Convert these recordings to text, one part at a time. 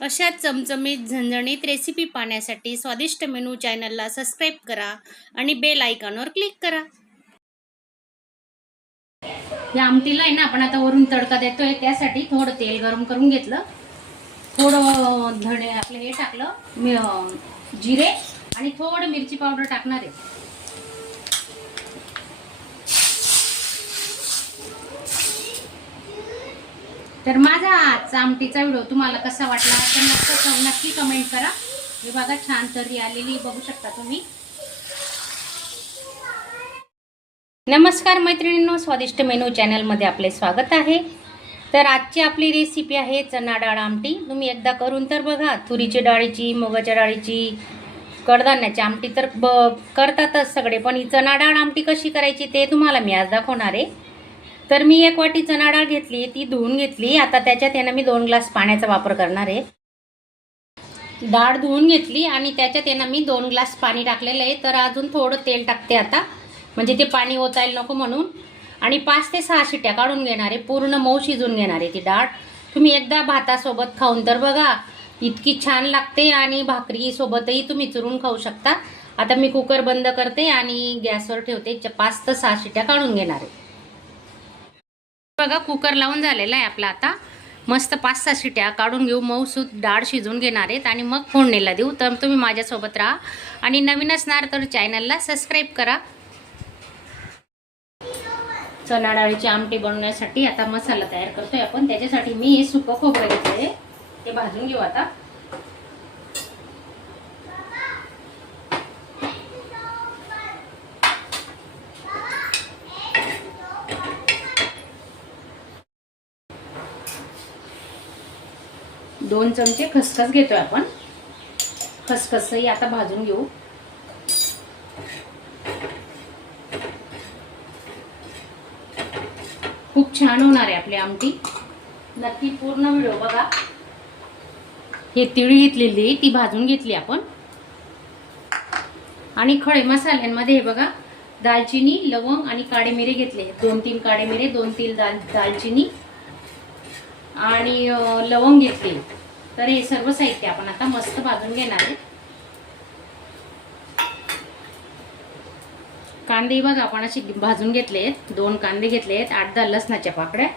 अशा चमचमीत झणझणीत रेसिपी पाहण्यासाठी स्वादिष्ट मेनू चॅनलला सबस्क्राईब करा आणि बेल आयकॉनवर क्लिक करा। या आमटीला आहे ना आपण आता वरून तडका देतोय, त्यासाठी थोडं तेल गरम करून घेतलं, थोडं धणे आपलं हे टाकलं, जिरे आणि थोडं मिरची पावडर टाकणार आहे। तर माझा आजचा आमटीचा व्हिडिओ तुम्हाला कसा वाटला तर नक्की कमेंट करा। हे बघा छान तर्री आलेली बघू शकता तुम्ही। नमस्कार मैत्रिणींनो, स्वादिष्ट मेनू चॅनलमध्ये आपले स्वागत आहे। तर आजची आपली रेसिपी आहे चणा डाळ आमटी। तुम्ही एकदा करून तर बघा। तुरीच्या डाळीची, मुगाच्या डाळीची, कडधान्याची आमटी तर करतातच सगळे, पण ही चणा डाळ आमटी कशी करायची ते तुम्हाला मी आज दाखवणार आहे। तर मी 1 वाटी चणा डाळ घेतली, ती धुवून घेतली। आता त्याच्यात आहे ना मी 2 ग्लास पाण्याचा वापर करणार आहे। डाळ धुवून घेतली आणि त्याच्यात आहे ना मी 2 ग्लास पाणी टाकलेलं आहे। तर अजून थोडं तेल टाकते आता, म्हणजे ते पाणी ओतायला नको म्हणून। आणि 5 ते 6 शिट्ट्या काढून घेणार आहे, पूर्ण मऊ शिजून घेणार आहे ती डाळ। तुम्ही एकदा भातासोबत खाऊन तर बघा, इतकी छान लागते आणि भाकरी सोबतही तुम्ही चुरून खाऊ शकता। आता मी कुकर बंद करते आणि गॅसवर ठेवते, 5 ते 6 शिट्ट्या काढून घेणार आहे। बघा कुकर लावून झालेला आहे आपला। आता मस्त 5-6 शिट्ट्या काढून घेऊ, मऊसूत डाळ शिजून घेणार आहेत आणि मग फोडणीला देऊ। तर तुम्ही माझ्यासोबत राहा आणि नवीन असणार तर चॅनलला सबस्क्राईब करा। चणा डाळीची आमटी बनवण्यासाठी आता मसाला तयार करतोय आपण। त्याच्यासाठी मी हे सुकं खोबरं घेतलंय, ते भाजून घेऊ आता। दोन चमचे खसखस घेतोय आपण, खसखसही आता भाजून घेऊ। खूप छान होणार आहे आपली आमटी, नक्की पूर्ण व्हिडिओ बघा। हे तिळ घेतलेली, ती भाजून घेतली आपण। आणि खडे मसाल्यांमध्ये हे बघा, दालचिनी, लवंग आणि काळे मिरे घेतले, 2-3 काळे मिरे, 2-3 दालचिनी आणि लवंग घेतली। तर हे सर्व साहित्य आपण आता मस्त भाजून घेणार आहे। कांदे बघा आपण असे भाजून घेतलेत, 2 कांदे घेतलेत, 8-10 लसणाच्या पाकळ्या।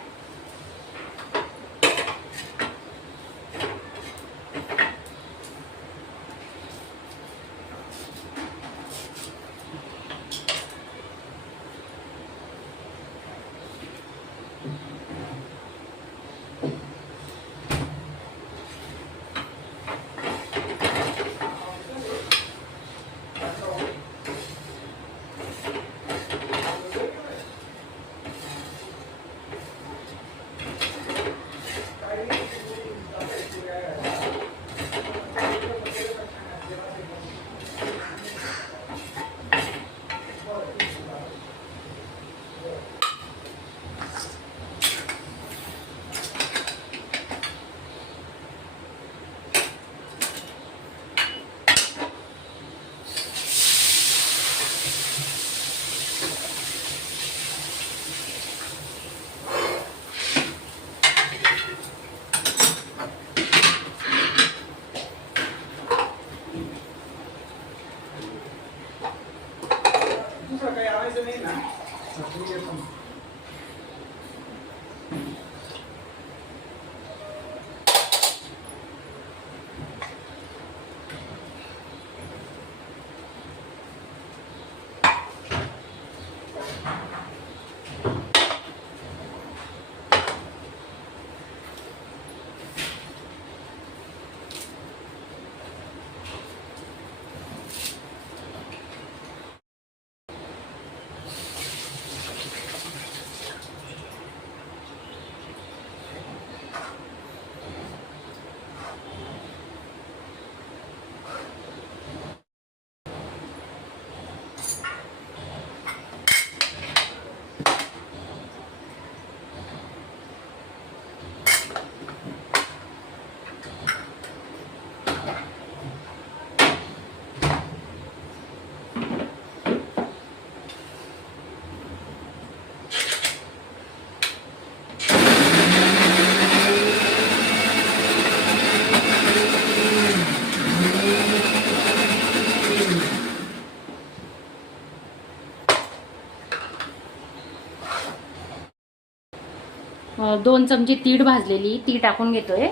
2 चमचे तीळ भाजलेली ती टाकून घेतोय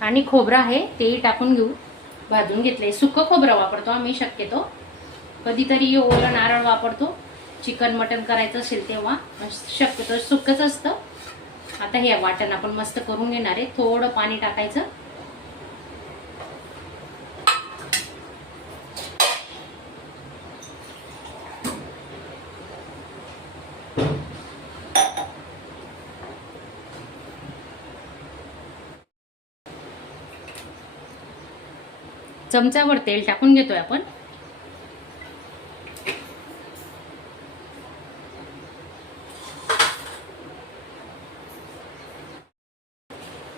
आणि खोबरं आहे तेही टाकून घेऊ. भाजून घेतले. सुकं खोबरं वापरतो आम्ही शक्यतो, कधीतरी ओलं नारळ वापरतो चिकन मटन करायचं असेल तेव्हा, शक्यतो सुकंच असतं. आता हे वाटण आपण मस्त करून घेणार आहे. थोडं पाणी टाकायचं. चमचाभर तेल टाकून घेतोय आपण.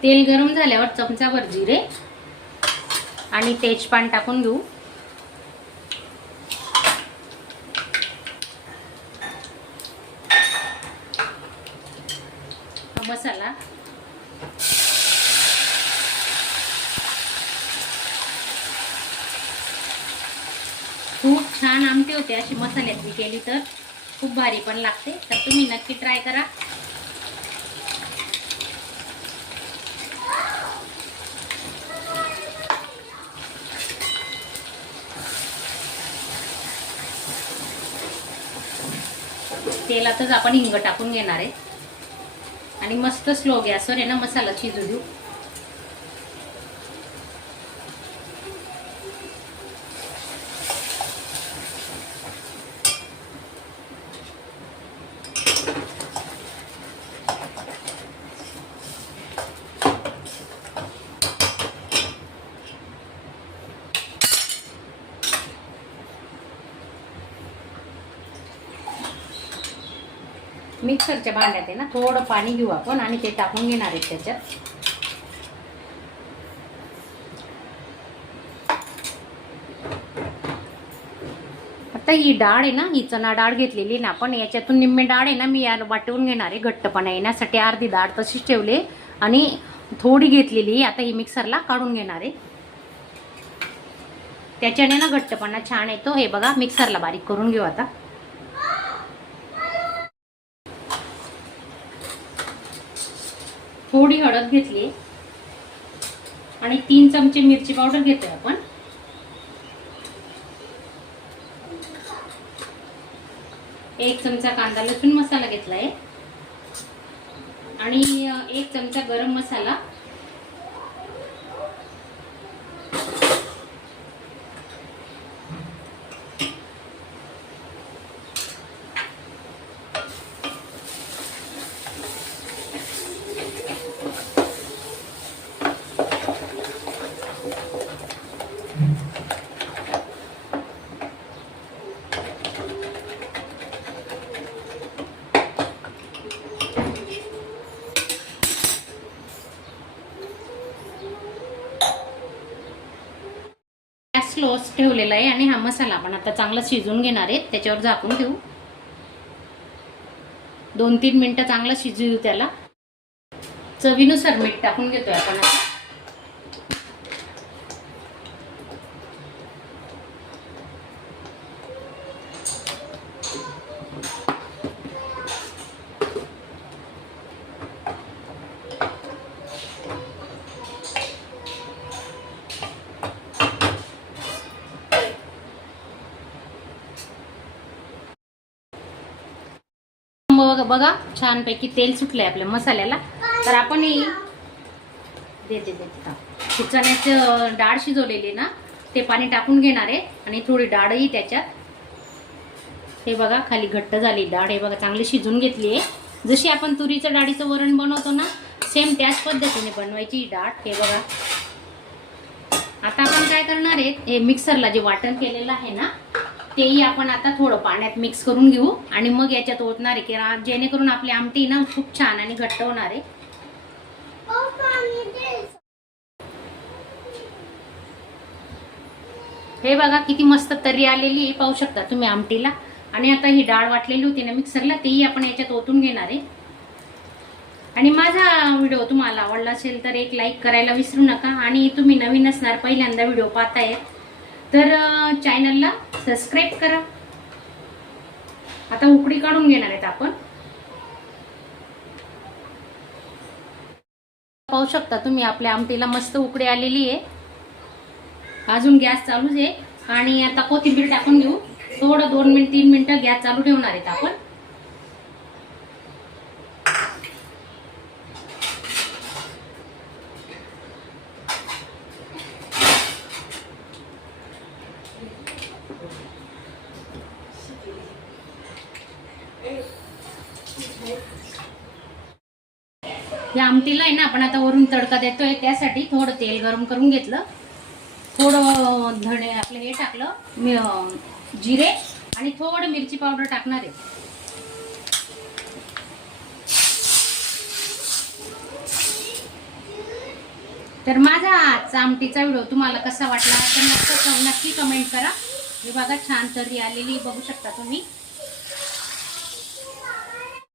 तेल गरम झाल्यावर चमचाभर जिरे आणि तेजपान टाकून घेऊ. मसाला खूप छान आमटी होते अशी मसाल्यातली केली तर, खूप भारी पण लागते. तर तुम्ही नक्की ट्राय करा. तेलातच आपण हिंग टाकून घेणार आहे आणि मस्त स्लो गॅसवर आहे ना मसाला शिजू देऊ. मिक्सरच्या भांड्यात आहे ना थोडं पाणी घेऊ आपण आणि ते टाकून घेणार आहे त्याच्यात. आता ही डाळ आहे ना, ही चणा डाळ घेतलेली ना आपण, याच्यातून निम्मे डाळ आहे ना मी यार वाटून घेणार आहे घट्टपणा येण्यासाठी. अर्धी डाळ तशीच ठेवले आणि थोडी घेतलेली आता ही मिक्सरला काढून घेणार आहे. त्याच्याने ना घट्टपणा छान येतो. हे बघा मिक्सरला बारीक करून घेऊ आता. थोडी हळद घेतली आणि 3 चमचे मिरची पावडर घेतोय आपण. एक चमचा कांदा लसूण मसाला घेतलाय आणि 1 चमचा गरम मसाला. स्लो ठेवलेला आहे आणि हा मसाला आपण आता चांगला शिजवून घेणार आहे. त्याच्यावर झाकून ठेवू. 2-3 मिनिटं चांगला शिजवू त्याला. चवीनुसार मीठ टाकून घेतोय आपण आता. बघा छानपैकी तेल सुटलंय आपल्या मसाल्याला. तर आपण चण्याचं डाळ शिजवलेली ना ते पाणी टाकून घेणार आहे आणि थोडी डाळही त्याच्यात. हे बघा खाली घट्ट झाली डाळ. हे बघा चांगली शिजून घेतली आहे. जशी आपण तुरीच्या डाळीचं वरण बनवतो ना सेम त्याच पद्धतीने बनवायची ही डाळ. हे बघा आता आपण काय करणार आहे, हे मिक्सरला जे वाटण केलेलं आहे ना तेही आपण आता थोडं पाण्यात मिक्स करून घेऊ आणि मग याच्यात ओतणार आहे की जेणेकरून आपली आमटी ना खूप छान आणि घट्ट होणार आहे. हे बघा किती मस्त तर्री आलेली पाहू शकता तुम्ही आमटीला. आणि आता ही डाळ वाटलेली होती ना मिक्सरला तेही आपण याच्यात ओतून घेणार आहे. आणि माझा व्हिडिओ तुम्हाला आवडला असेल तर एक लाईक करायला विसरू नका. आणि तुम्ही नवीन असणार पहिल्यांदा व्हिडिओ पाहताय तर चॅनलला सबस्क्राईब करा. आता उकडी काढून घेणार आहेत आपण. पाहू शकता तुम्ही आपल्या आमटीला मस्त उकळी आलेली आहे. अजून गॅस चालूच आहे आणि आता कोथिंबीर टाकून घेऊ. थोडं 2 मिनिट 3 मिनिटं गॅस चालू ठेवणार आहेत आपण. या आमटीला आहे ना आपण आता वरून तडका देतोय, त्यासाठी थोडं तेल गरम करून घेतलं. थोडं धणे आपलं हे टाकलं, जिरे आणि थोडं मिरची पावडर टाकणार आहे. तर माझा आजचा आमटीचा व्हिडिओ तुम्हाला कसा वाटला तर नक्की कमेंट करा. हे बघा छान तर्री आलेली बघू शकता तुम्ही.